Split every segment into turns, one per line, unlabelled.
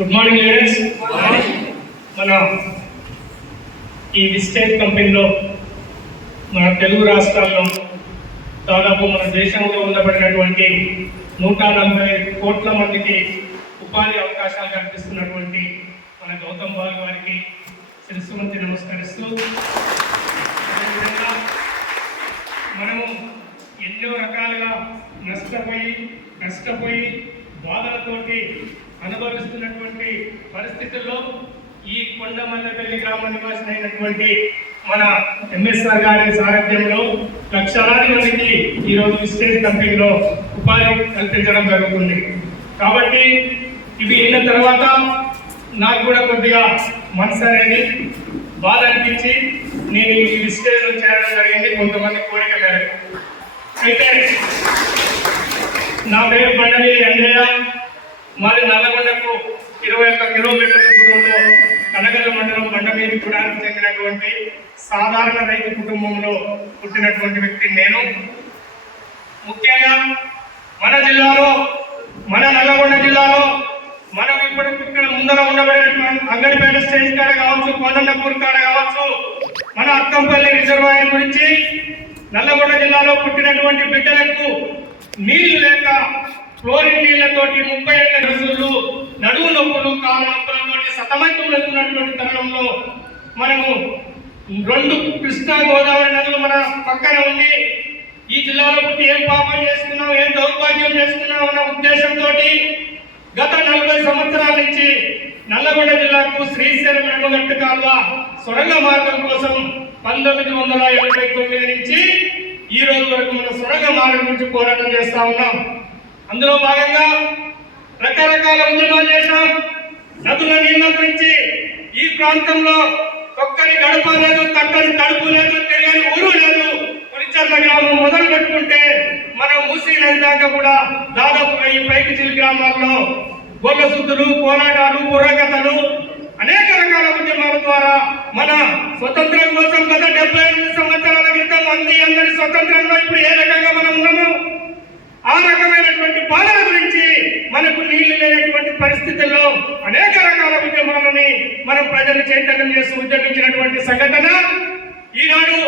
Good morning leaders మన ఈ విస్టేట్ కంపెనీలో మన తెలుగు రాష్ట్రాల్లో దాదాపు మన దేశంలో ఉండబడినటువంటి నూట నలభై కోట్ల మందికి ఉపాధి అవకాశాలు కల్పిస్తున్నటువంటి మన గౌతమ్ బాల్ గారికి శిరస్సు నమస్కరిస్తూ మనము ఎన్నో రకాలుగా నష్టపోయి కష్టపోయి బాధలతోటి అనుభవిస్తున్నటువంటి పరిస్థితుల్లో ఈ కొండమల్లపల్లి గ్రామ నివాసులైనటువంటి మన ఎంఎస్ఆర్ గారి సారథ్యంలో లక్షలాది మందికి ఈరోజు విస్టేజ్ కంపెనీలో ఉపాధి కల్పించడం జరుగుతుంది. కాబట్టి ఇవి అయిన తర్వాత నాకు కూడా కొద్దిగా మనసు అనేది బాధ అనిపించి నేను ఈ విస్టేజ్లో చేరడం జరిగింది. కొంతమంది కోరిక మేరకు. అయితే నా పేరు బండలి అంజయ్య మరి నల్ల యొక్క కిలోమీటర్ల దూరంలో కనగల మండలం బండమీది గుడానికి చెందినటువంటి సాధారణ రైతు కుటుంబంలో పుట్టినటువంటి వ్యక్తి నేను. ముఖ్యంగా మన జిల్లాలో మన నల్లగొండ జిల్లాలో మనం ఇప్పుడు ఇక్కడ ముందర ఉండబడినటువంటి అంగడిపేట స్టేజ్ కాడ కావచ్చు కోదండపూర్ కాడ కావచ్చు మన అక్కంపల్లి రిజర్వాయర్ గురించి నల్లగొండ జిల్లాలో పుట్టినటువంటి బిడ్డలకు నీళ్ళు లేక క్లోరిన్ నీళ్ళతోటి ముప్పై ఏళ్ళ రోజులు నడువు నొప్పులు కాలు నొప్పులతోటి సతమతమవుతున్నటువంటి తరుణంలో మనము రెండు కృష్ణా గోదావరి నదులు మన పక్కన ఉండి ఈ జిల్లాలో పుట్టి ఏం పాపం చేసుకున్నాం ఏం దౌర్భాగ్యం చేసుకున్నాం అన్న ఉద్దేశంతో గత నలభై సంవత్సరాల నుంచి నల్లగొండ జిల్లాకు శ్రీశైలం ఎడమగట్టు కాల్వ సొరంగ మార్గం కోసం పంతొమ్మిది వందల ఎనభై తొమ్మిది నుంచి ఈ రోజు వరకు మన సొరంగ మార్గం గురించి పోరాటం చేస్తా ఉన్నాం. అందులో భాగంగా రకరకాల ఉద్యమాలు చేశాం. నదుల నీళ్ళ గురించి ఈ ప్రాంతంలో ఒక్కరి గడప లేదు తక్కని తడుపు లేదు తెలియని ఊరు లేదు. పులిచర్ల గ్రామం మొదలు పెట్టుకుంటే మనం మూసీ దాకా కూడా దాదాపు ఈ పైకి చిల్ గ్రామాల్లో గొల్ల సుద్దులు కోలాటాలు బుర్రకథలు అనేక రకాల ఉద్యమాల ద్వారా మన స్వతంత్రం కోసం గత డెబ్బై ఎనిమిది సంవత్సరాల క్రితం అంది అందరి స్వతంత్రంలో ఇప్పుడు ఏ రకంగా మనం ఉన్నాము ఆ రకమైనటువంటి పాలన గురించి మనకు నీళ్ళు లేనటువంటి పరిస్థితుల్లో అనేక రకాల ఉద్యమాలని మనం ప్రజలు చైతన్యం చేస్తూ ఉద్యమించినటువంటి సంఘటన ఈనాడు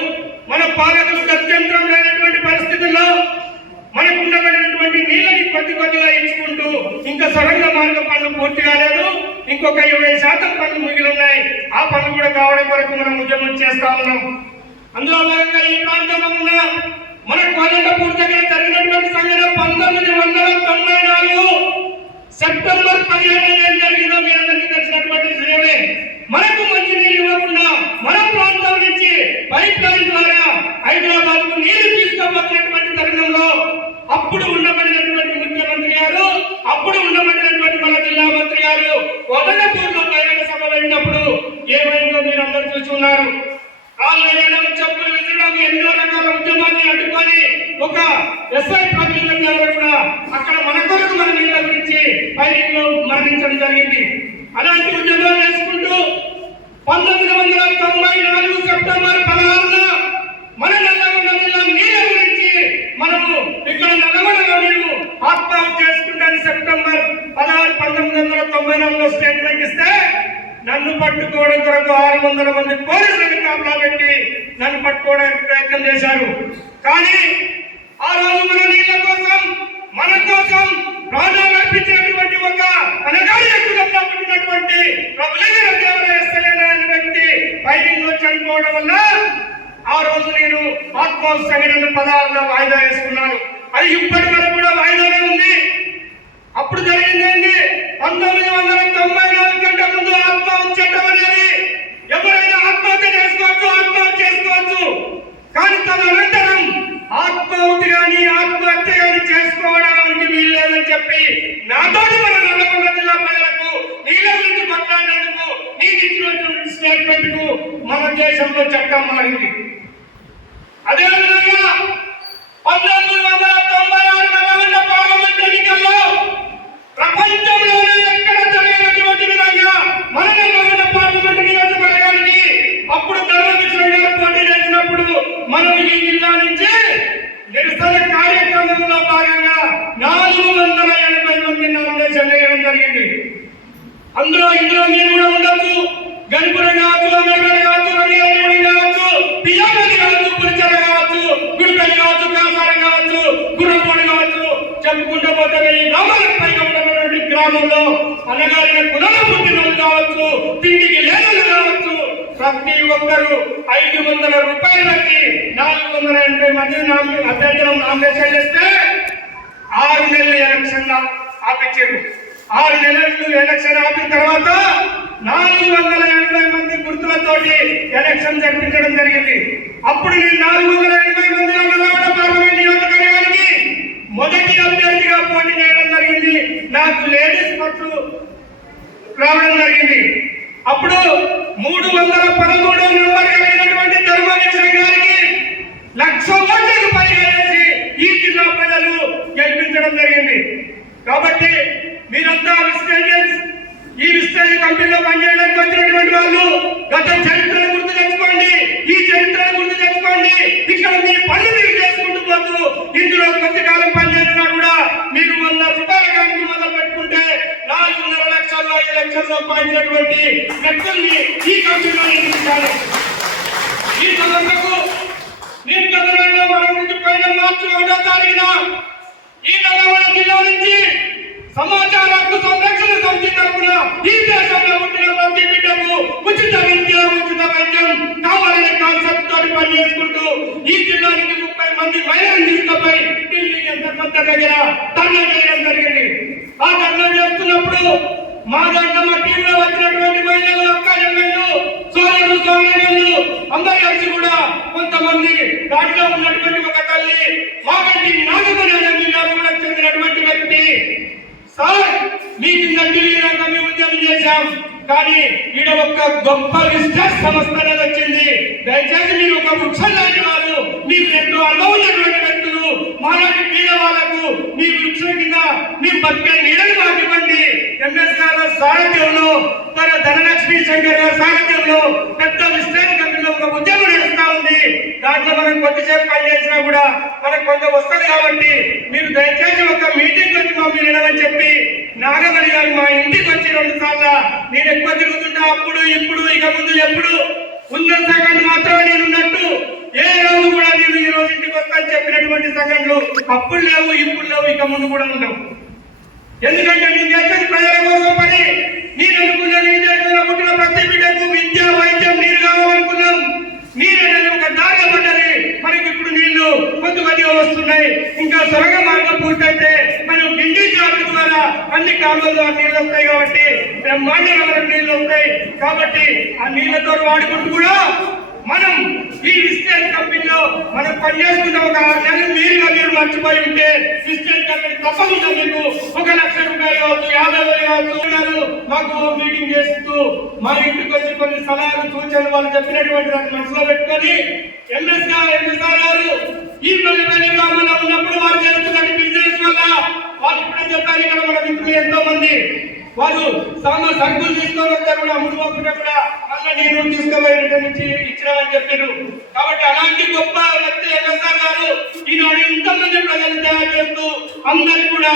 మన పాలకులు గత్యంతరం లేనటువంటి పరిస్థితుల్లో మనకు ఉండబడినటువంటి నీళ్ళని కొద్ది కొద్దిగా ఇచ్చుకుంటూ ఇంకా సొరంగ మార్గ పనులు పూర్తి కాలేదు ఇంకొక ఇరవై శాతం పనులు మిగిలి ఉన్నాయి ఆ పనులు కూడా కావడం కొరకు మనం ఉద్యమం చేస్తా ఉన్నాం. అందులో భాగంగా ఈ ప్రాంతంలో ఉన్న మన కోదండపూర్ దగ్గర జరిగినటువంటి సంఘటన పంతొమ్మిది వందల తొంభై నాలుగు సెప్టెంబర్ పదిహేను ఏం జరిగిందో మీ అందరికీ మనకు మంచి నీళ్ళు ఇవ్వకుండా మన ప్రాంతం నుంచి పైప్ లైన్ ద్వారా హైదరాబాద్కు నీళ్ళు తీసుకోబోతున్నటువంటి తరుణంలో అప్పుడు ఉన్నటువంటి ముఖ్యమంత్రి గారు అప్పుడు ఉండబడినటువంటి మన జిల్లా మంత్రి గారు కోదండపూర్లో బహిరంగ సభ వెళ్ళినప్పుడు ఏమైందో మీరు అందరూ చూసి ఉన్నారు కాళ్ళు వేయడం చెప్పులు విసరడం ఎన్నో రకాల ఉద్యమాన్ని అడ్డుకొని ఒక ఎస్ఐ ప్రతినిధి గారు కూడా అక్కడ మన కొరకు మన నీళ్ళ గురించి పైలో మరణించడం జరిగింది అలాంటి ఉద్యమాలు చేసుకుంటూ పంతొమ్మిది వందల తొంభై నాలుగు సెప్టెంబర్ పదహారున మన నల్లగొండ జిల్లా నీళ్ళ గురించి మనము ఇక్కడ నల్లగొండలో మేము ఆత్మహత్య చేసుకుంటాను సెప్టెంబర్ పదహారు పంతొమ్మిది వందల తొంభై నాలుగులో స్టేట్మెంట్ ఇస్తే నన్ను పట్టుకోవడం కొరకు ఆరు వందల మంది పోలీసులను కాపలా పెట్టి నన్ను పట్టుకోవడానికి ప్రయత్నం చేశారు. కానీ ఆ రోజు మన నీళ్ళ కోసం మన కోసం ప్రాణాలు అర్పించినటువంటి ఒక అనగాడి ఎక్కువగా పుట్టినటువంటి ప్రభుత్వ వ్యక్తి ఫైరింగ్ చనిపోవడం వల్ల ఆ రోజు నేను ఆత్మహత్య సంఘటన పదహారులో వాయిదా వేసుకున్నాను. అది ఇప్పటి వరకు కూడా వాయిదానే ఉంది. అప్పుడు జరిగింది పంతొమ్మిది వందల తొంభై నాలుగు కంటే ముందు ఆత్మహత్య చట్టం అనేది ఎవరైనా ఆత్మహత్య చేసుకోవచ్చు ఆత్మహత్య చేసుకోవచ్చు అనంతరం ఆత్మహత్య కానీ ఆత్మహత్య కానీ చేసుకోవడానికి వీలు లేదని చెప్పి నాతోటి మన నల్లగొండ జిల్లా ప్రజలకు నీళ్ళ గురించి మాట్లాడినందుకు నీకు ఇచ్చినటువంటి స్టేట్మెంట్కు మన దేశంలో చట్టం మారింది అదేవిధంగా పంతొమ్మిది వందల తొంభై ఆరు నల్లగొండ పార్లమెంట్ ఎన్నికల్లో ప్రపంచంలోనే ఎక్కడ జరిగినటువంటి విధంగా మన నల్లగొండ పార్లమెంట్ నియోజకవర్గానికి అప్పుడు ధర్మకృష్ణ గారు పోటీ చేసినప్పుడు మనం ఈ జిల్లా నుంచి నిరసన కార్యక్రమంలో భాగంగా నాలుగు వందల ఎనభై మంది నామినేషన్ వేయడం జరిగింది అందులో ఇందులో మీరు కూడా ఉండొచ్చు. గణపురం కావచ్చు అమరగడ కావచ్చు రంగారెడ్డి కావచ్చు పియ్యాపల్లి కావచ్చు పులిచెర కావచ్చు గుడిపల్లి కావచ్చు కాసారం కావచ్చు గుర్రపోడి కావచ్చు చెప్పుకుంటూ పోతే ఈ గ్రామాలకు పైగా ఉన్నటువంటి గ్రామంలో అనగారిన కులాల పుట్టిన కావచ్చు తిండికి లేదని కావచ్చు ప్రతి ఒక్కరు ఐదు వందల రూపాయలు పెట్టి నాలుగు వందల ఎనభై మంది నామి- అభ్యర్థులను నామినేషన్ చేస్తే ఆరు నెలలు ఎలక్షన్ ఆపించారు ఆరు నెలలు ఎలక్షన్ ఆపిన తర్వాత నాలుగు వందల ఎనభై మంది గుర్తులతోటి ఎలక్షన్ జరిపించడం జరిగింది. అప్పుడు నేను నాలుగు వందల ఎనభై మంది నల్లగొండ పార్లమెంట్ నియోజకవర్గానికి మొదటి అభ్యర్థిగా పోటీ చేయడం జరిగింది. నాకు లేడీస్ పట్టు రావడం జరిగింది. అప్పుడు మూడు వందల పదమూడు నెంబర్ కలిగినటువంటి ధర్మవీక్షణ గారికి లక్ష ఓట్లకు పైగా ఈ జిల్లా ప్రజలు గెలిపించడం జరిగింది. కాబట్టి మీరంతా విస్టేజెస్ ఈ విస్టేజ్ కంపెనీలో పనిచేయడానికి వచ్చినటువంటి వాళ్ళు గత చరిత్రను గుర్తు తెచ్చుకోండి. ఈ చరిత్రను గుర్తు తెచ్చుకోండి. ఇక్కడ మీ పనులు మీరు చేసుకుంటూ పోతూ ఇందులో కొద్ది పనిచేసినా కూడా మీరు వంద రూపాయల కంపెనీ మొదలు పెట్టుకుంటే నాలుగున్నర లక్షలు ఐదు లక్షలు సంపాదించినటువంటి వ్యక్తుల్ని ఈ కంపెనీలో నియమించాలి. ఈ సందర్భకు నేను గత నెలలో మన నుంచి పైన మార్చి ఒకటో తారీఖున ఈ నల్లగొండ జిల్లా నుంచి సమాచార హక్కు సంరక్షణ సమితి తరపున ఈ దేశంలో పుట్టిన ప్రతి బిడ్డకు ఉచిత విద్య ఉచిత వైద్యం కావాలనే కాన్సెప్ట్ తోటి పనిచేసుకుంటూ ఈ జిల్లా నుంచి ముప్పై మంది వైరల్ తీసుకుపోయి ఢిల్లీ ఎంత దగ్గర ధర్నా చేయడం జరిగింది. ఆ దగ్గర చేస్తున్నప్పుడు మా దగ్గర మా టీంలో వచ్చినటువంటి మహిళలు అక్క చెల్లెళ్ళు సోదరులు సోదరులు అందరూ కలిసి కూడా కొంతమంది దాంట్లో ఉన్నటువంటి ఒక తల్లి మాగంటి నాగమణి అనే జిల్లాలో కూడా చెందినటువంటి వ్యక్తి సార్ మీ కింద ఢిల్లీ రంగం మేము ఉద్యమం చేశాం. కానీ ఈడ ఒక గొప్ప రిసెర్చ్ సంస్థ అనేది వచ్చింది. దయచేసి మీరు ఒక వృక్షం లాంటి వారు మీకు ఎంతో అనుభవం ఉన్నటువంటి వ్యక్తులు మాలాంటి పేద వాళ్ళకు మీ వృక్షం కింద మీ బతికే నీడని మాకు ఇవ్వండి ఎంఎస్ గారు సారథ్యంలో మన ధనలక్ష్మి శంకర్ గారి సారథ్యంలో పెద్ద విశ్లేషణ కంపెనీలో ఒక ఉద్యమం ఉంది. దాంట్లో మనం కొద్దిసేపు పని చేసినా కూడా మనకు కొంత వస్తుంది కాబట్టి మీరు దయచేసి ఒక మీటింగ్ వచ్చి మమ్మల్ని వినమని చెప్పి నాగమణి గారు మా ఇంటికి వచ్చి రెండు సార్లు నేను ఎక్కువ తిరుగుతుంటా అప్పుడు ఇప్పుడు ఇక ముందు ఎప్పుడు? ఉన్న సెకండ్ మాత్రమే నేను ఉన్నట్టు. ఏ రోజు కూడా నేను ఈ రోజు ఇంటికి వస్తాను చెప్పినటువంటి సంఘటనలు అప్పుడు లేవు ఇప్పుడు లేవు ఇక ముందు కూడా ఉండవు. ఎందుకంటే నేను చేసేది ప్రజల కోసం పని. నేను అనుకున్న నేను దేశంలో పుట్టిన ప్రతి బిడ్డకు విద్య వైద్యం ఒక పడ్డది మనకి ఇప్పుడు నీళ్ళు కొద్దిగా వస్తున్నాయి. ఇంకా సొరంగ మార్గం పూర్తయితే మనం గిండి జాతి ద్వారా అన్ని కాలంలో నీళ్ళు వస్తాయి కాబట్టి బ్రహ్మాండంగా మనకు నీళ్ళు వస్తాయి. కాబట్టి ఆ నీళ్ళతో వాడుకుంటూ కూడా మనం ఈ విస్టేజ్ కంపెనీలో మనం పనిచేస్తున్న ఒక ఆరు నెలలు మీరు మీరు మర్చిపోయి ఉంటే విస్టేజ్ కంపెనీ తప్పకుండా మీకు ఒక లక్ష రూపాయలు కావచ్చు యాభై వేలు కావచ్చు మాకు మీటింగ్ చేస్తూ మా ఇంటికి వచ్చి కొన్ని సలహాలు సూచనలు వాళ్ళు చెప్పినటువంటి దాన్ని మనసులో పెట్టుకొని ఎంఎస్ గారు ఎంఎస్ఆర్ గారు ఈ పని పని గ్రామంలో ఉన్నప్పుడు వారు చేస్తున్న బిజినెస్ వల్ల వాళ్ళు ఇప్పుడే చెప్పారు ఇక్కడ మన మిత్రులు ఎంతో మంది వారు సామ సరుకులు తీసుకొని వస్తే కూడా అమ్ముడుపోకుండా కూడా మళ్ళీ నేను తీసుకోబోయేట నుంచి ఇచ్చినామని చెప్పారు. కాబట్టి అలాంటి గొప్ప వ్యక్తి ఎంఎస్ఆర్ గారు ఈనాడు ఇంతమంది ప్రజలు తయారు చేస్తూ అందరికి కూడా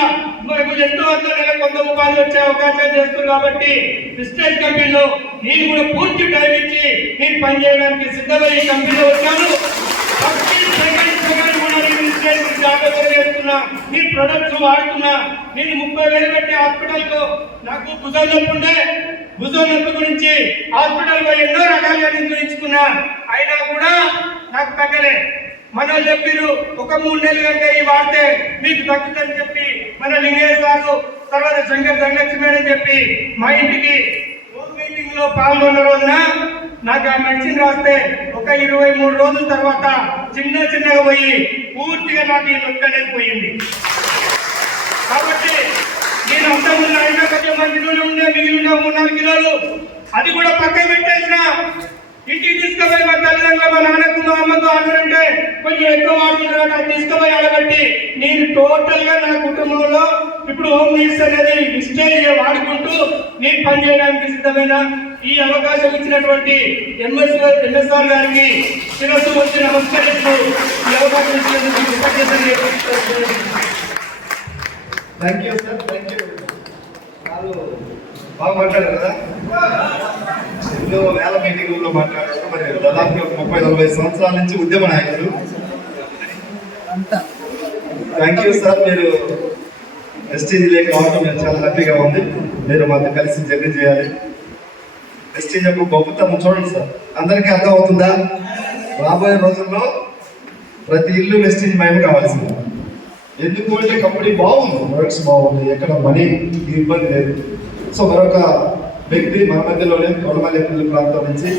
మనకు ఎంతో ఎంతో కొంత ఉపాధి వచ్చే అవకాశం చేస్తారు కాబట్టి విస్టేజ్ కంపెనీలో నేను కూడా పూర్తి టైం ఇచ్చి నేను పనిచేయడానికి సిద్ధమై కంపెనీలో వచ్చాను నేను విస్టేజ్ చేస్తున్నా నీ ప్రొడక్ట్స్ వాడుతున్నా నేను ముప్పై వేలు పెట్టి హాస్పిటల్లో నాకు భుజం నొప్పి ఉండే భుజం నొప్పి గురించి హాస్పిటల్లో ఎన్నో రకాలుగా నిర్ణయించుకున్నా అయినా కూడా నాకు తగ్గలే. మనం చెప్పిరు ఒక మూడు నెలలు కనుక ఈ వాడితే మీకు తగ్గుతుందని చెప్పి మన లింగేష్ గారు తర్వాత శంకర్ ధనలక్ష్మి అని చెప్పి మా ఇంటికి మీటింగ్లో పాల్గొన్న రోజున నాకు ఆ మెడిసిన్ రాస్తే ఒక ఇరవై మూడు రోజుల తర్వాత చిన్న చిన్నగా పోయి పూర్తిగా నాకు ఈ నొప్పి అనేది పోయింది. కాబట్టి నేను అంతకుముందు ముందు అయినా కొంచెం మంచి నూనె ఉండే మిగిలిన మూడు నాలుగు కిలోలు. అది కూడా పక్కన పెట్టేసిన. ఇంటికి తీసుకుపోయి మా తల్లిదండ్రులు మా నాన్నకు మా అమ్మకు ఆడుంటే కొంచెం ఎక్కువ వాడుతున్నారు అది తీసుకుపోయి ఆడబట్టి. నేను టోటల్గా నా కుటుంబంలో ఇప్పుడు హోమ్ మినిస్టర్ అనేది మిస్టేజ్ వాడుకుంటూ నేను పనిచేయడానికి సిద్ధమైన ఈ అవకాశం ఇచ్చినటువంటి ఎంఎస్ ఎంఎస్ఆర్ గారికి శిరస్సు వచ్చి నమస్కరిస్తూ ఈ అవకాశం ఇచ్చినందుకు
thank you sir thank you బాగా మాట్లాడారు కదా? ఎన్నో వేల మీటింగుల్లో మాట్లాడారు. మరి దాదాపు ఒక ముప్పై నలభై సంవత్సరాల నుంచి ఉద్యమ నాయకులు. థ్యాంక్ యూ సార్ మీరు ఎస్టీజీ లేక రావడం నేను చాలా హ్యాపీగా ఉంది. మీరు మాతో కలిసి జర్నీ చేయాలి. ఎస్టీజీ యొక్క గొప్పతనం. చూడండి సార్ అందరికీ అర్థం అవుతుందా? రాబోయే రోజుల్లో ప్రతి ఇల్లు వెస్టీజ్ మేము కావాల్సింది. ఎందుకు అంటే కంపెనీ బాగుంది? ప్రొడక్ట్స్ బాగుంది. ఎక్కడ మనీ ఇబ్బంది లేదు. సో మరొక వ్యక్తి మన మధ్యలోనే కొలమల్లి ప్రాంతం నుంచి